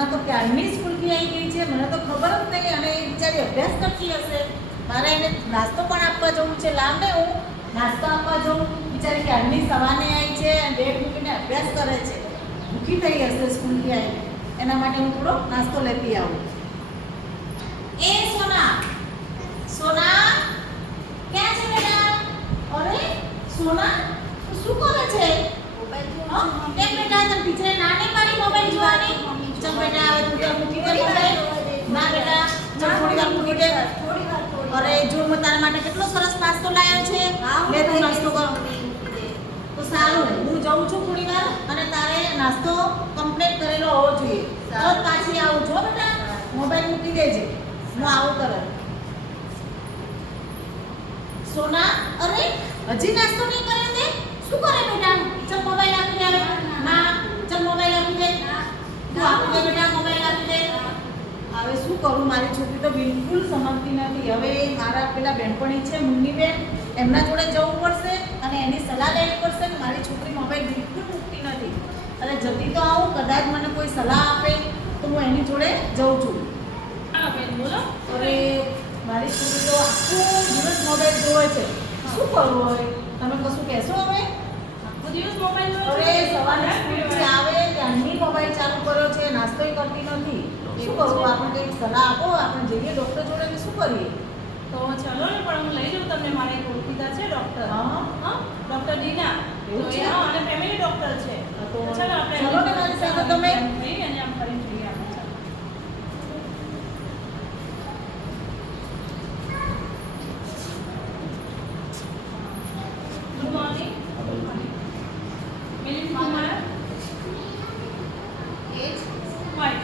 સોના તો ક્યારની સ્કૂલથી આવી ગઈ છે, મને તો ખબર જ નહીં. અને એ બિચારી અભ્યાસ કરતી હશે. મારે એને નાસ્તો પણ આપવા જવું છે. લાવ ને હું નાસ્તો આપવા જવું. બિચારી ક્યારની સવારે આવી છે અને બેગ મૂકીને અભ્યાસ કરે છે. ભૂખી થઈ હશે સ્કૂલથી આવીને. એના માટે હું થોડો નાસ્તો લેતી આવું. એ સોના, સોના ક્યાં છે બેટા? અરે સોના, તું શું કરે છે? કેમ બેટા, તને ટીચરે ના નહીં પાડી મોબાઈલ જોવાની? ચલ બેટા, હવે તું ત્યાં મૂકી દે મોબાઈલ. ના બેટા, ચલ થોડી વાર મૂકી દે. અરે જો મેં તારા માટે કેટલો સરસ નાસ્તો લાવ્યો છે. લે તું નાસ્તો કર. તો સારું, હું જાઉં છું થોડી વાર અને તારે નાસ્તો કમ્પ્લીટ કરેલો હોવો જોઈએ. તો પાછી આવું જો બેટા. મોબાઈલ મૂકી દેજે, હું આવું તરત. સોના, અરે હજી નાસ્તો નહીં કર્યો તે? શું કરે બેટા? ચલ મોબાઈલ આપી દે. ના, ચલ મોબાઈલ આપી દે. તું આપી દે બેટા, મોબાઈલ આપી દે. હવે શું કરું? મારી છોકરી તો બિલકુલ સમજતી નથી. હવે મારા પેલા બેનપણી છે મુન્ની બેન, એમના જોડે જવું પડશે અને એની સલાહ લેવી પડશે. મારી છોકરી મોબાઈલ બિલકુલ મૂકતી નથી. અને જતી તો આવું, કદાચ મને કોઈ સલાહ આપે તો હું એની જોડે જઉં છું. બોલો. અરે મારી છોકરી તો આખો દિવસ મોબાઈલ જોવે છે. શું કરવું હવે? તમે કશું કહેશો હવે? આખો દિવસ મોબાઈલ અરે સવારે સ્કૂલથી આવે ત્યાંની મોબાઈલ ચાલુ કર્યો છે, નાસ્તોય કરતી નથી. શું કરવું? આપણે કંઈક સલાહ આપો. આપણે જઈએ ડૉક્ટર જોડે કે શું કરીએ? તો ચલો ને, પણ હું લઈ જાઉં તમને. મારા એક ઓળખીતા છે ડૉક્ટર. હા, ડૉક્ટર દીના. એવું તો છે? એ અને ફેમિલી ડૉક્ટર છે. તો ચલો આપણે ચલો ને મારી સાથે તમે. જઈએ અને આમ ફરીને જઈએ આપણે. ચાલો. Good morning. Milind Kumar. Age 5.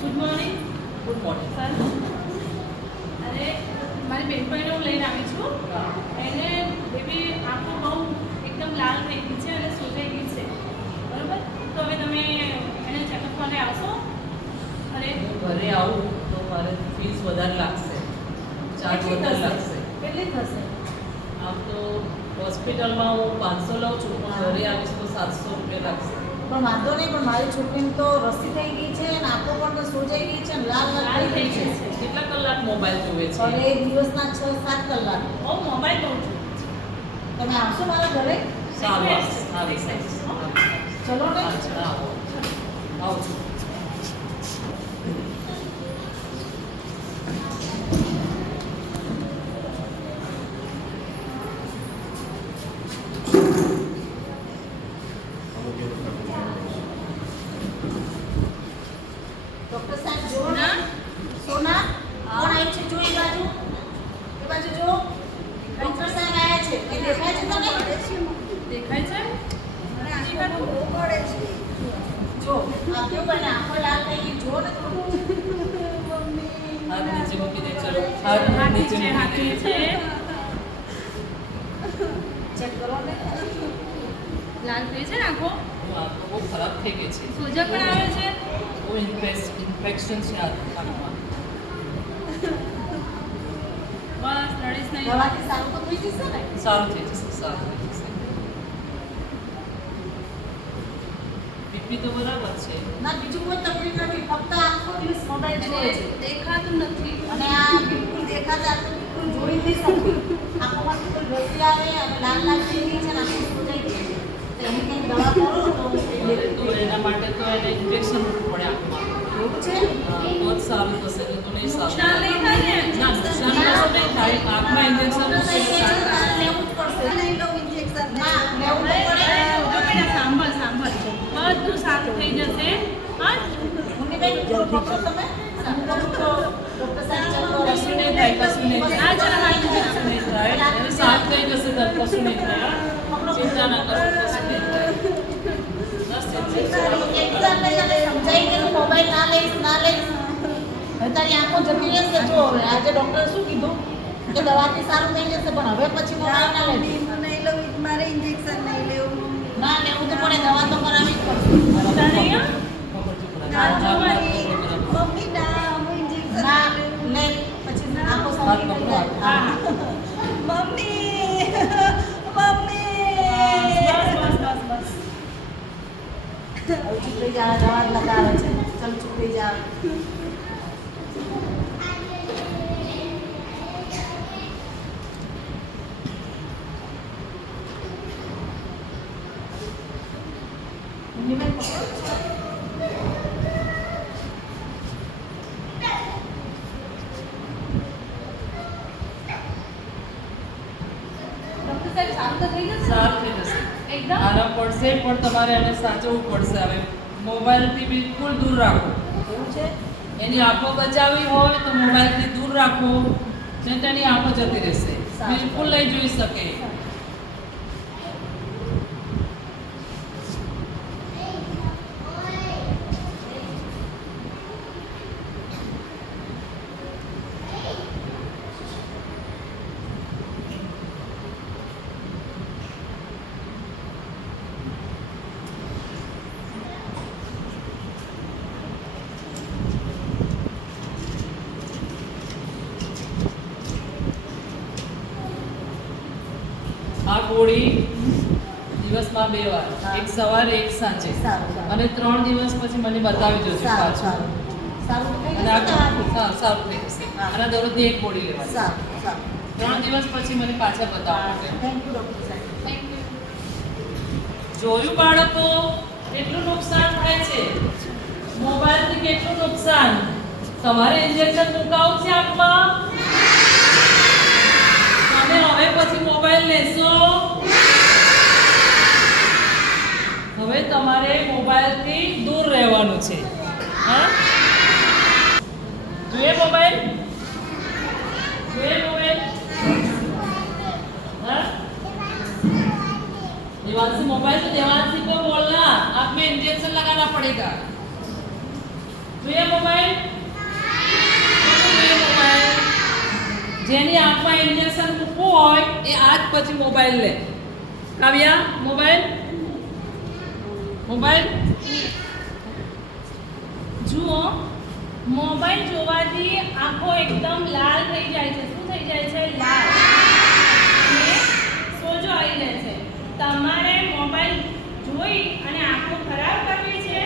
Good morning. Good morning. Sir, અરે મારી બેનપણીને હું લઈને આવી છું. એને બેબી આંખો બહુ એકદમ લાલ થઈ ગઈ છે અને સોજાઈ ગઈ છે, બરોબર? તો હવે તમે એને ચેકઅપ માટે આવશો? અરે હું ઘરે આવું તો મારે ફીસ વધારે લાગશે, ચાર્જ વધારે લાગશે. કેટલી થશે? આમ તો હોસ્પિટલમાં હું 500 લઉં છું, પણ ઘરે આવીશ તો 700 રૂપિયા લાગશે. પણ વાંધો નહીં. પણ મારી છોકરીને તો રસી થઈ ગઈ છે અને આંખો પણ તો સોજાઈ ગઈ છે અને લાલ લાલ લાલ થઈ થઈ ગઈ ગઈ છે. છે. કેટલા કલાક મોબાઈલ જોવે અને છે? એક દિવસના 6-7 કલાક. બહુ મોબાઈલ બહુ છું. તમે આવશો મારા ઘરે? સારું, આવીશ. ચલો ને. અચ્છા, આવું છું. ડૉક્ટર સાહેબ જુઓ ને. સોના, કોણ આવ્યું છે? જો એ બાજુ. એ બાજુ જુઓ. ડૉક્ટર સાહેબ આવ્યા છે. એ દેખાય છે તને? દેખાય છે? જો આ કેવું બને? આંખો લાલ થઈ ગઈ. જો ને થોડું. હાથ નીચે મૂકી દે. ચલો, હાથ નીચે મૂકી હાથી દે. છે. ચેક કરો ને. લાલ થઈ છે ને આંખો? આંખો બહુ ખરાબ થઈ ગઈ છે. સોજા પણ આવે છે. બહુ ઇન્ફેક્શન છે આંખમાં. બસ રડીશ નહીં. દવાથી સારું તો થઈ જશે ને? સારું થઈ જશે, સારું થઈ જશે. બીપી તો બરાબર છે. ના, બીજું કોઈ તકલીફ નથી. ફક્ત આખો દિવસ મોબાઈલ જોવે છે. દેખાતું નથી. અને આ બિલકુલ દેખાતા તો બિલકુલ જોઈ નહીં શકતી. આંખોમાં બિલકુલ રસી આવે અને લાલ લાલ થઈ ગઈ છે અને આંખો સોજાઈ ગઈ છે. તો એની કંઈક દવા કરો તો તો એના માટે તો એને ઇન્જેક્શન મૂકવું પડે આંખમાં. એવું છે? બહુ જ સારું થશે તો નહીં નુકસાન સારું. નહીં થાય ને? ના, નુકસાન કશું નહીં થાય. આંખમાં ઇન્જેક્શન ડૉક્ટર સાહેબ કહે છે કે તારે લેવું જ પડશે. ના, લેવું તો પડે. જો બેટા સાંભળ સાંભળ, બધું સારું થઈ જશે. હા, મુન્નીબેન, થોડું પકડો તમે. ડૉક્ટર સાહેબ ચાલો કશું નહીં થાય, કશું નહીં થાય. આ જરા હાથ મૂકી કશું નહીં થાય. એને સાથ થઈ જશે તો કશું નહીં થાય. ચિંતા ના કરો, કશું નહીં થાય. બસ એકદમ નહીં તને સમજાઈ ગયું. મોબાઈલ ના લઈશ, ના લઈશ. હવે તારી આંખો જતી રહેશે. જો હવે આજે ડૉક્ટરે શું કીધું કે દવાથી સારું થઈ જશે, પણ હવે પછી મોબાઈલ ના લેવી. મારે ઇન્જેક્શન નહીં લેવું. ના લેવું તો પડે. દવા તો કરાવવી જ પડશે. તને ખબર છે, બરાબર. ના જોવાની. મમ્મી ના હું ઇન્જેક્શન થઈ જા, દવા જ લગાવે છે. ચાલ ચૂપ થઈ જા. મમ્મીને પકડો. ડૉક્ટર સાહેબ સારું તો થઈ જશે? સારું થઈ જશે. એકદમ આરામ પડશે પણ તમારે એને સાચવવું પડશે. હવે મોબાઈલથી બિલકુલ દૂર રાખો. એવું છે? એની આંખો બચાવવી હોય તો મોબાઈલથી દૂર રાખો, ને તેની આંખો જતી રહેશે. બિલકુલ નહીં જોઈ શકે. આ ગોળી દિવસમાં 2 વાર, હા. એક સવારે એક સાંજે, સારું, સારું. અને 3 દિવસ પછી મને બતાવી જજો સારું, પાછું. સારું. સારું તો થઈ અને આ જશે ને? હા, સારું થઈ જશે. હા. અને દરરોજ એક ગોળી લેવાની. સારું, સારું. 3 દિવસ પછી મને પાછા બતાવો. થેન્ક યુ ડૉક્ટર સાહેબ. Thank you. જોયું બાળકો, કેટલું નુકસાન થાય છે મોબાઈલથી, કેટલું નુકસાન. તમારે ઇન્જેક્શન મુકાવું છે આંખમાં? તમે હવે પછી મોબાઈલ લેશો? હવે તમારે મોબાઈલથી દૂર રહેવાનું છે. હા, જોઈએ મોબાઈલ? જોઈએ મોબાઈલ? હા, देवांशी मोबाइल से देवांशी को बोलना आप में इंजेक्शन लगाना पड़ेगा. જોઈએ મોબાઈલ? જોઈએ મોબાઈલ? જેની આંખમાં ઇન્જેક્શન મૂકવું હોય એ આજ પછી મોબાઈલ લે. કાવ્યા, મોબાઈલ? મોબાઈલ જુઓ, મોબાઈલ જોવાથી આંખો એકદમ લાલ થઈ જાય છે. શું થઈ જાય છે? લાલ. અને સોજો આવી જાય છે. તમારે મોબાઈલ જોઈ અને આંખો ખરાબ કરવી છે?